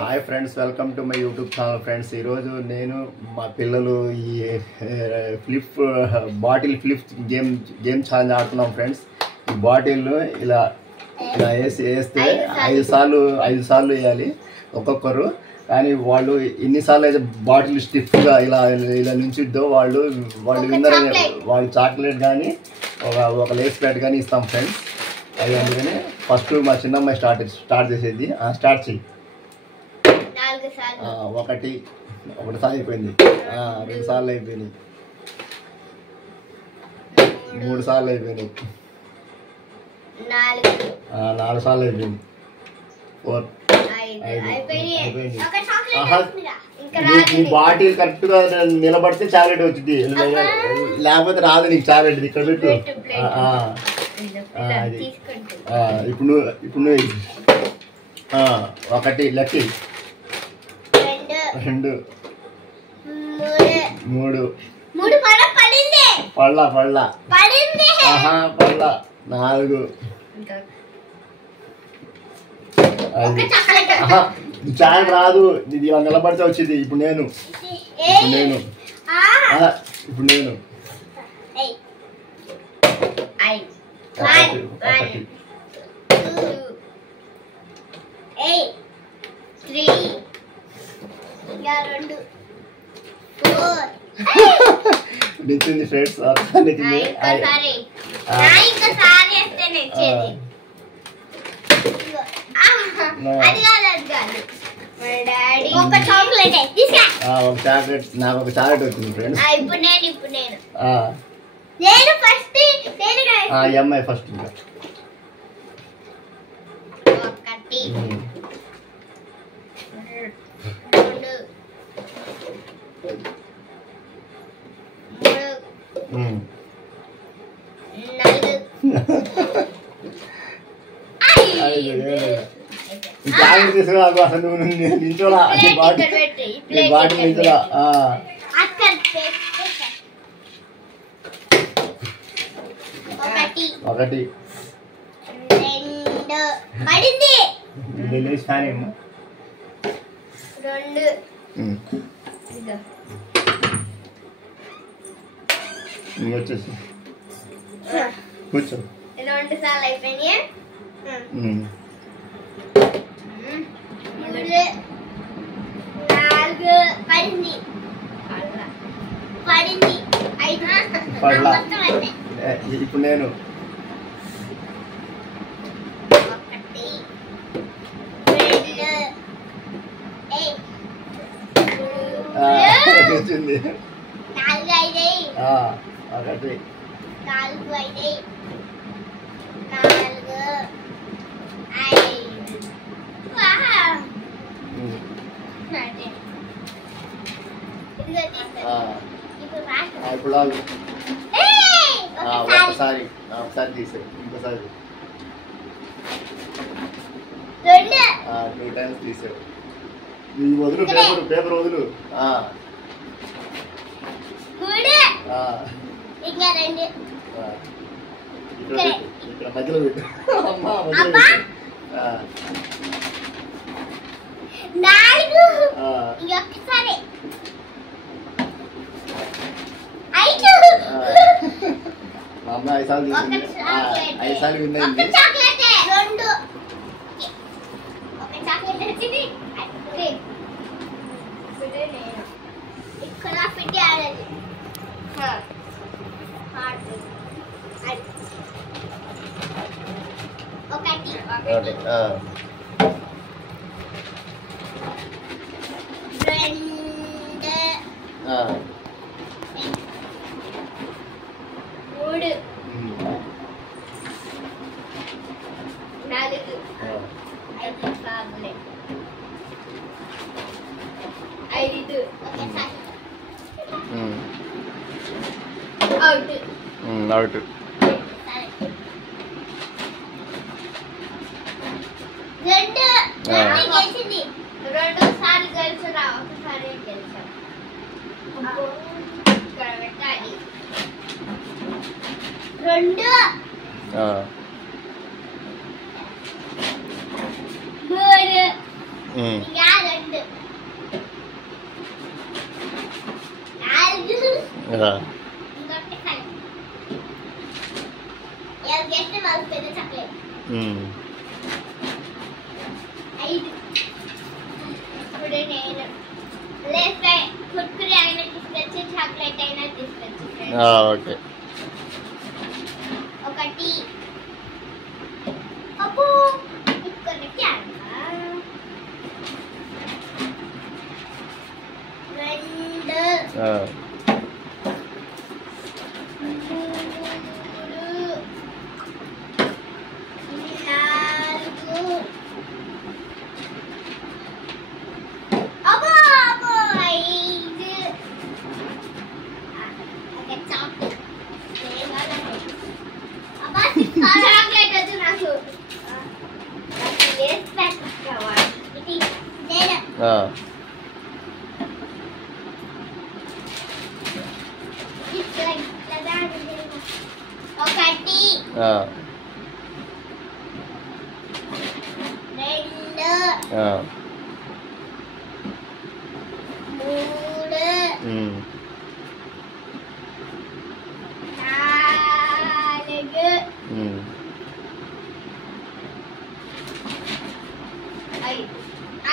Hi friends, welcome to my YouTube channel friends. ఈరోజు నేను మా పిల్లలు ఈ బాటిల్ ఫ్లిప్ గేమ్ ఛాలెంజ్ ఆడుతున్నాం ఫ్రెండ్స్. ఈ బాటిల్ ఇలా వేస్తే ఐదు సార్లు వేయాలి ఒక్కొక్కరు. కానీ వాళ్ళు ఎన్నిసార్లు అయితే బాటిల్ స్టిఫ్గా ఇలా నుంచిద్దో వాళ్ళు విన్నర్. వాళ్ళు చాక్లెట్ కానీ ఒక లేస్ ప్యాట్ కానీ ఇస్తాం ఫ్రెండ్స్. అది అందుకని ఫస్ట్ మా చిన్నమ్మాయి స్టార్ట్ చేసేది. స్టార్ట్ చెయ్యి. ఒకటి సార్లు అయిపోయింది, 2 సార్లు అయిపోయినాయి, 3 సార్లు అయిపోయినాయి, 4 సార్లు అయిపోయింది, 4 అయిపోయింది. నీ బాటిల్ కరెక్ట్ గా నిలబడితే చాక్లెట్ వచ్చింది, లేకపోతే రాదు నీకు చాక్లెట్. ఇక్కడ పెట్టు. ఇప్పుడు నువ్వు ఒకటి లక్కీ, 2 3 పళ్ళ 4 చాక్లెట్ రాదు, ఇది ఇలా నిలబడితే వచ్చింది. ఇప్పుడు నేను నిచ్చింది ఫ్రెండ్స్. ఒక చాక్లెట్, నాకు ఒక చాక్లెట్ వచ్చింది ఫ్రెండ్స్. అమ్మాయి ఫస్ట్. జాగ్రత్త తీసుకురాకు, అసలు నువ్వు నించోలా బాటిల్ నించోలా. ఒకటి వచ్చేసి కూర్చో. 2 సార్లు అయిపోయినాయి. 3 4 పడింది 5. ఇప్పుడు నేను వచ్చింది 4 అయినాయి. ఒకటి 4 అయినాయి. 4 ఇప్పుడు ఒకసారి తీసే, ఇంకోసారి 2 టైమ్స్ తీసావు. వదులు, పేపర్ వదులు. ఇక్కడ మధ్యలో పెట్టు. మా అమ్మ 5 సార్లు తీసుకుంది, 5 సార్లు విన్నది. ఇక్కడ పెట్టి ఆడాలి. ఒకటి 2 3 4 5 అవుట్. 2 సార్లు గెలిచరా, ఒకసారి గెలిచా. ఇక్కడ పెట్టాలి. 2 3 4 ఇంకొకటి ఫైవ్. ఎవరు గెలిస్తే వాళ్ళు పెద్ద చాక్లెట్. 5. ఇప్పుడు నేను లేస్తే కుర్కురే అయినా తీసుకొచ్చి చాక్లెట్ అయినా తీసుకొచ్చి. ఓకే. 1. అబ్బో ఇక్కడ క్యాన్. 2. చాక్లెట్ వచ్చి నాకు లేస్ ప్యాక్ కావాలి. ఇది నేను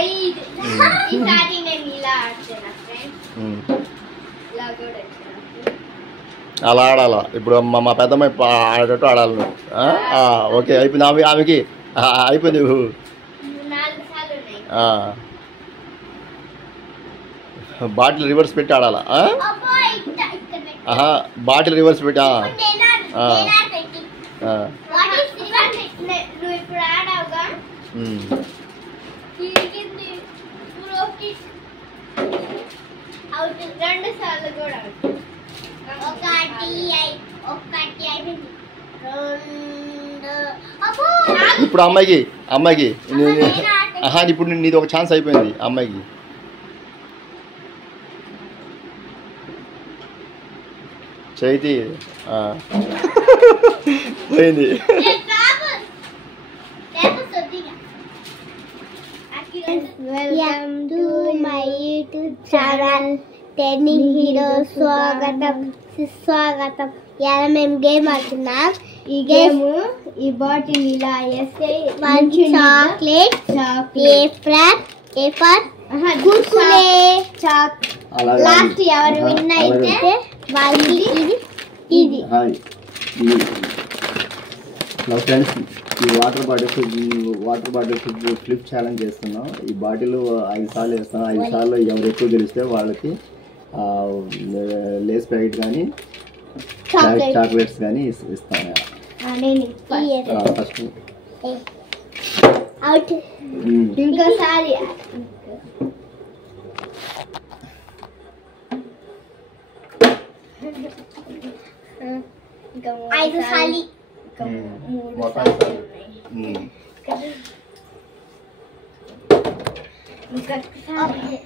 5. ఈసారి నేను ఇలా ఆడుతున్నా ఫ్రెండ్స్. ఇలా కూడా వచ్చాను. అలా ఆడాలా ఇప్పుడు మా పెద్దమ్మ ఆడేటట్టు ఆడాలి నువ్వు. ఓకే అయిపోయింది. ఆమెకి అయిపోయింది. 4 సార్లు ఉన్నాయి. బాటిల్ రివర్స్ పెట్టి ఆడాలా? అబ్బో ఇక్కడ బాటిల్ రివర్స్ పెట్టి. నువ్వు ఇప్పుడు ఆడావుగా అవుట్. 2 సార్లు కూడా ఇప్పుడు అమ్మాయికి ఇప్పుడు నీది ఒక ఛాన్స్ అయిపోయింది. అమ్మాయికి చైతి పోయింది. Welcome to my YouTube channel టెన్నింగ్ హీరో. స్వాగతం. ఇలా మేము గేమ్ ఆడుతున్నాం. ఈ గేమ్ ఈ బాటిల్ ఇలా వేస్తే చాక్లెట్ పేపర్ కుర్కురే లాస్ట్ ఎవరు విన్ అయితే వాళ్ళకి ఇది. ఫ్రెండ్స్ ఈ వాటర్ బాటిల్స్ ఫ్లిప్ ఛాలెంజ్ చేస్తున్నాం. ఈ బాటిల్ 5 సార్లు వేస్తాం. 5 సార్లు ఎవరు ఎక్కువ గెలిస్తే వాళ్ళకి లేస్ ప్యాకెట్ కానీ చాక్లెట్స్ కానీ ఇస్తాను. First out. ఇంకోసారి 5 సార్లు. 3 సార్లు.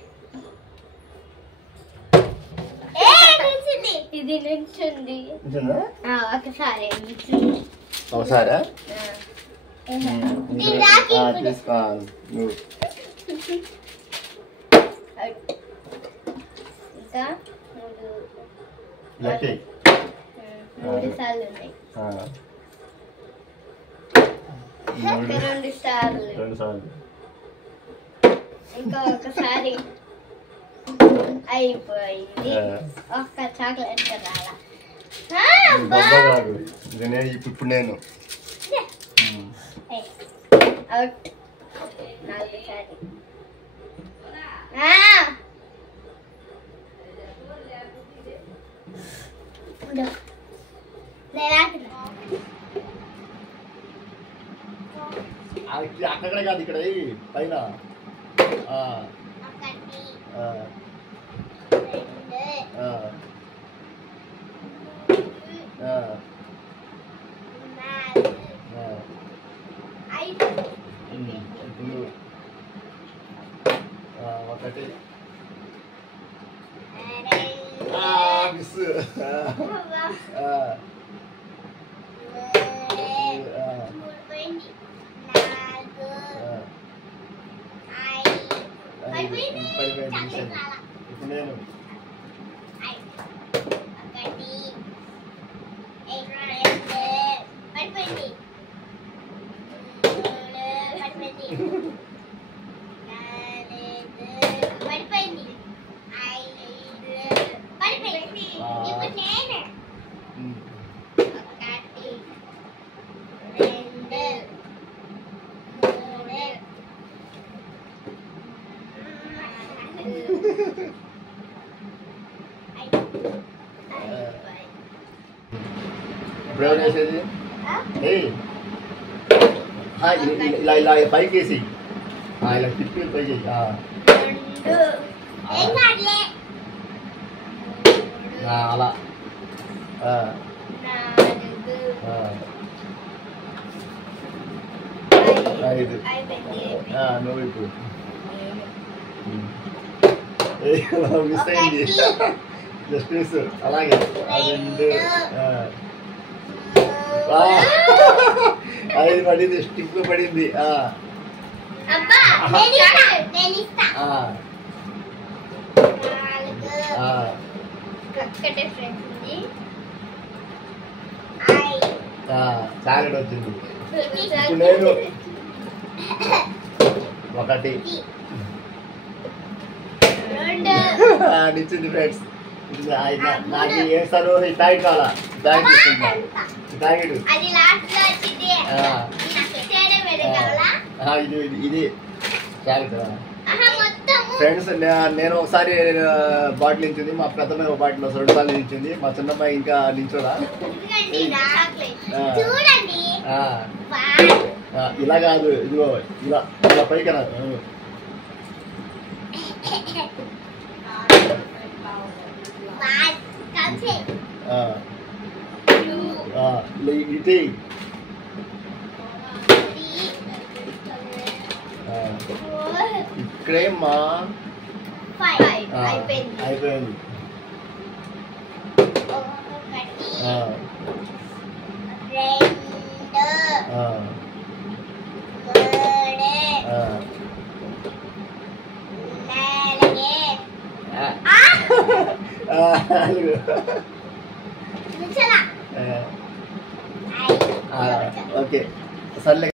ఇది నిల్చుంది. ఒకసారి ఒకసారా ఇంకా 3 సార్లు ఉన్నాయి. 2 సార్లు. ఇంకా ఒకసారి అయిపోయింది. ఒక్క చాక్లెట్ రాలా. ఇప్పుడు నేను అవుట్. 4 సార్లు. అక్కడ కాదు, ఇక్కడ పైన. 1 ఇప్పుడు ఎవరు వేసేది ఇలా ఇలా పైకి వేసి ఇలా తిప్పి పైకి అలా ఐదు నువ్వు ఇప్పుడు మిస్ అయింది జస్ట్ మిస్ అలాగే రెండు ఐదు పడింది స్టిక్ పడింది చాలెడ్ వచ్చింది ఇప్పుడు నేను ఒకటి నిచ్చింది ఫ్రెండ్స్ నాకు వేస్తాను ప్యాకెట్ కావాలా ప్యాకెట్ ఇది ప్యాకెట్ ఫ్రెండ్స్ నేను ఒకసారి బాటిల్ ఇచ్చింది మా పెద్దమ్మాయి ఒక బాటిల్ 2 సార్లు ఇచ్చింది మా చిన్నమ్మాయి ఇంకా నించోడా ఇలా కాదు ఇదిగో ఇలా ఇలా పైకి ఇది ఇక్కడేమ్మా అయిపోయింది ఓకే సర్లే